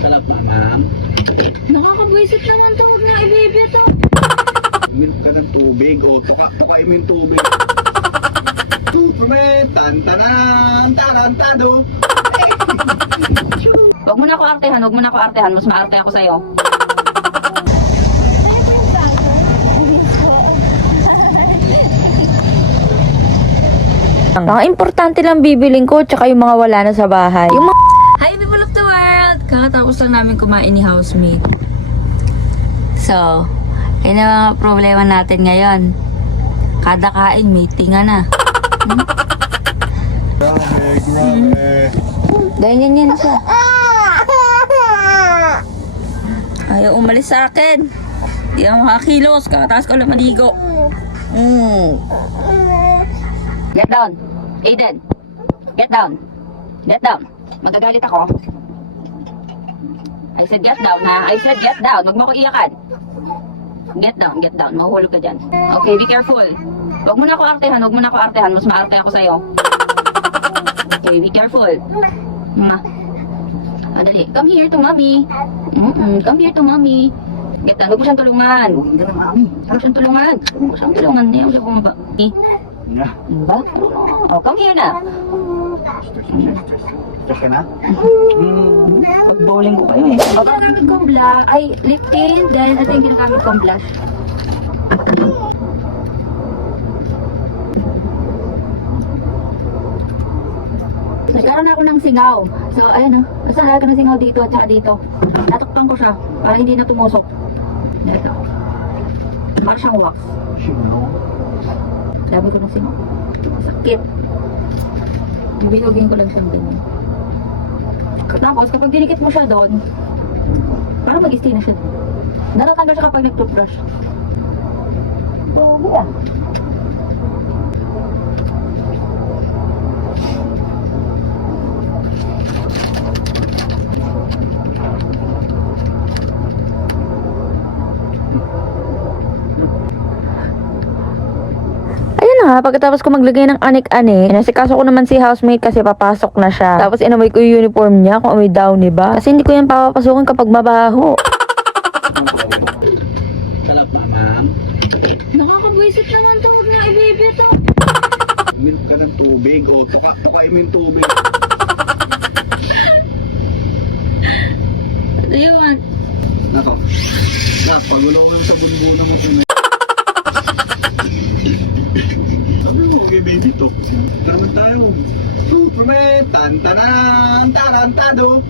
Sarap na, ma'am. Nakakabwisit naman to. Huwag na i-baby to. Uminom ka ng tubig. O, tukain mo yung tubig. Tantanan, tarantado. Huwag mo na ako artehan, huwag mo na ako artehan. Mas maarte ako sa'yo. Mga importante lang bibiling ko, tsaka yung mga wala na sa bahay. Yung mga... Hi people of the world! Kakatapos lang namin kumain ni housemate. So, yun ang mga problema natin ngayon. Kada kain, may tinga na. Grabe. Ganyan yan siya. Ayaw umalis sa akin. Di ako makakilos. Kakataas ko lang maligo. Get down. Aiden. Get down. Get down. Magagalit ako. I said get down ha. I said get down. Huwag mo ko iyakan. Get down. Get down. Mahuhulog ka dyan. Okay, be careful. Huwag mo na ako artehan. Huwag mo na ako artehan. Mas maarte ako sa'yo. Okay, be careful. Dali. Come here to mommy. Come here to mommy. Get down. Huwag mo siyang tulungan. Huwag mo siyang tulungan. Huwag mo siyang tulungan. Huwag siya bumaba. Ba? Oh, come here na. Kasi na? Pag-bowling ko kayo eh. Ang ginagamit kong black ay lip tint. Then ito yung ginagamit kong blush. Nagkaroon ako ng singaw. So, ayan o. Basta halaka ng singaw dito at saka dito. Natukpan ko siya para hindi na tumusok. Ito. Para siyang wax. Sabi ko ng singaw. Sakit. Binugin ko lang siyang ganyan. Tapos, kapag dinikit mo siya doon, parang mag-stay na siya. Natatanggal siya kapag nag-toothbrush. Pogi ah. Ayun na nga, pagkatapos ko maglagay ng anik-anik, nasikaso ko naman si housemate kasi papasok na siya. Tapos inamoy ko yung uniform niya kung amoy downy ba. Kasi hindi ko yan papapasukin kapag mabaho. Sarap na, ma'am. Nakakabwisit naman to. Huwag na i-baby to. Uminom ka ng tubig. O, tukain mo yung tubig. What do you want? Nako. Pagulo ko sa bunbunan mo ito. Sabi mo, okay baby to. Ito naman tayo. Superman, tantanan, tarantado.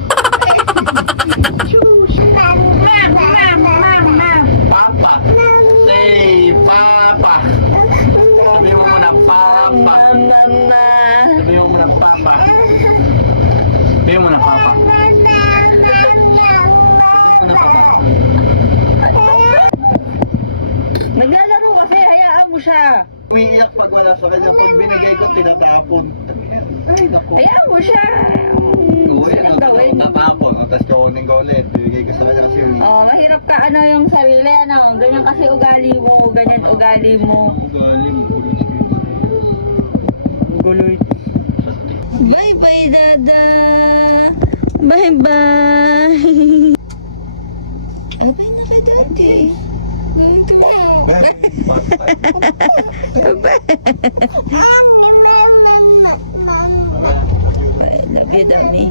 Papa. Say, Papa. Sabi mo muna, Papa. Sabi mo muna, Papa. Sabi mo muna, Papa. Naglalaro kasi. Hayaan mo siya. Umiiyak pag wala sa kanya. Pag binigay ko, tinatapon. Ay, naku. Hayaan mo siya. Uwi, Ang gawin. tatapon. Tapos kukunin ko ulit. Bibigay ko sa kanya kasi yung Oh, mahirap ka ano yung sarili, ano? Ganyan kasi ugali mo, ganyan ugali mo. galing. Bye-bye, Dada! Bye-bye! Bye-bye na kay Daddy. Gawin ka na. Bye, love you, Dami.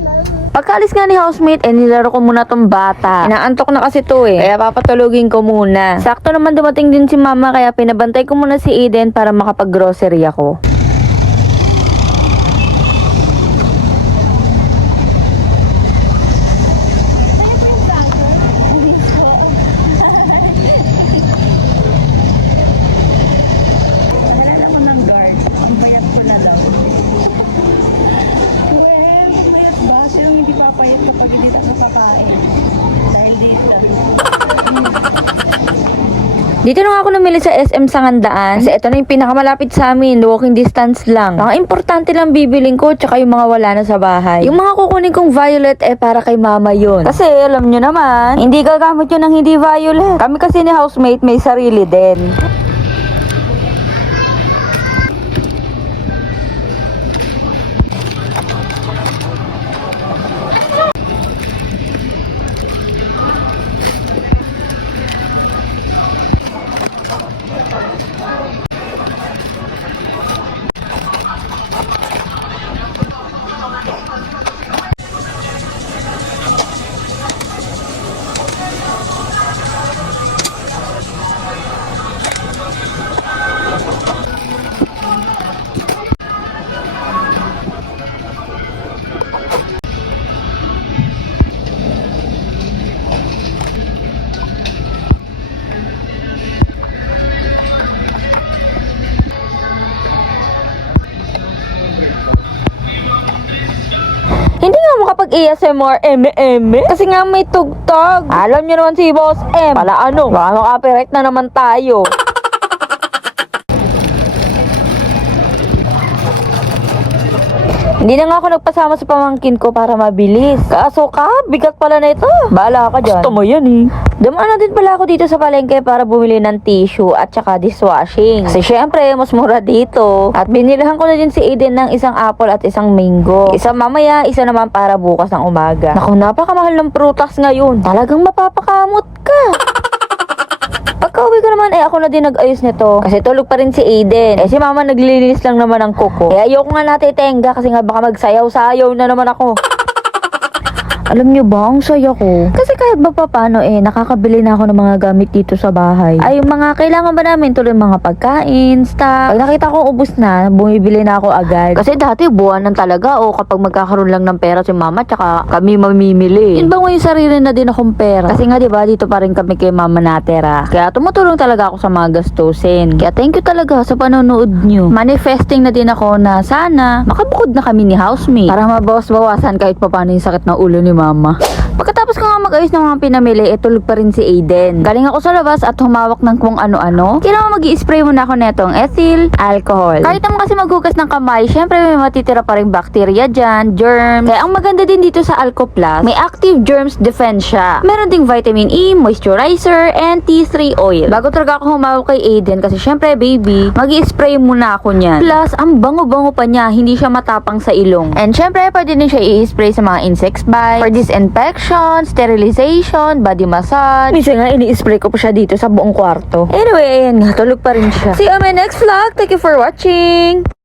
Pagkaalis nga ni housemate, nilaro ko muna tong bata. Inaantok na kasi to eh. Kaya papatulugin ko muna. Sakto naman dumating din si mama, kaya pinabantay ko muna si Aiden para makapag-grocery ako. Wala naman ng guard. Ang bayat ko na daw. Well, bayat ba? Sinong hindi papayat kapag hindi tayo pakain? Dahil dito. Dito na nga ako namili sa SM Sangandaan. Kasi ito na yung pinakamalapit sa amin. Walking distance lang. Mga importante lang bibiling ko, tsaka yung mga wala na sa bahay. Yung mga kukunin kong violet, para kay mama yun. Kasi alam nyo naman, hindi gagamit yun ng hindi violet. Kami kasi ni housemate may sarili din. mag-ASMR eme-eme? Kasi nga may tugtog. Alam niyo naman si Boss M. Pala ano, baka copyright na naman tayo. Hindi na nga ako nagpasama sa pamangkin ko para mabilis. Kaso ka, bigat pala na ito. Bahala ka dyan. Gusto mo yan eh. Dumaan na din pala ako dito sa palengke para bumili ng tissue at saka dishwashing. Kasi syempre, mas mura dito. At binilihan ko na din si Aiden ng isang apple at isang mango. Isa mamaya, isa naman para bukas ng umaga. Naku, napakamahal ng prutas ngayon. Talagang mapapakamot ka. Pagka-uwi ko naman, ako na din nag-ayos nito. Kasi tulog pa rin si Aiden. Si mama naglilinis lang naman ng kuko. Ayoko nga natin itenga kasi nga baka magsayaw-sayaw na naman ako. Alam nyo ba, ang saya ko. Kasi kahit ba paano nakakabili na ako ng mga gamit dito sa bahay. Ay, yung mga kailangan ba namin tuloy mga pagkain, stock. Pag nakita ko ubos na, bumibili na ako agad. Kasi dati buwanan talaga kapag magkakaroon lang ng pera si mama tsaka kami mamimili. Yun ba ngayon sarili na din akong pera? Kasi nga diba dito pa rin kami kay mama natera. Kaya tumutulong talaga ako sa mga gastusin. Kaya thank you talaga sa panonood nyo. Manifesting na din ako na sana makabukod na kami ni housemate para mabawas-bawasan kahit pa paano yung sakit ng ulo ni mama. Pagkatapos ko nga mag-ayos ng mga pinamili, tulog pa rin si Aiden. Galing ako sa labas at humawak ng kung ano-ano. Kailangan mag-i-spray muna ako netong ethyl alcohol. Kahit naman kasi maghugas ng kamay, syempre may matitira pa rin bacteria dyan, germs. Kaya ang maganda din dito sa Alco Plus, may active germs defense siya. Meron ding vitamin E, moisturizer, and tea tree oil. Bago talaga ako humawak kay Aiden kasi syempre baby, mag-i-spray muna ako niyan. Plus, ang bango-bango pa niya, hindi siya matapang sa ilong. And syempre, pwede din siya i-spray sa mga insects bites, for disinfection, sterilization, body massage. Minsan nga, ini-spray ko pa siya dito sa buong kwarto. Anyway, ayan nga, tulog pa rin siya. See you on my next vlog. Thank you for watching!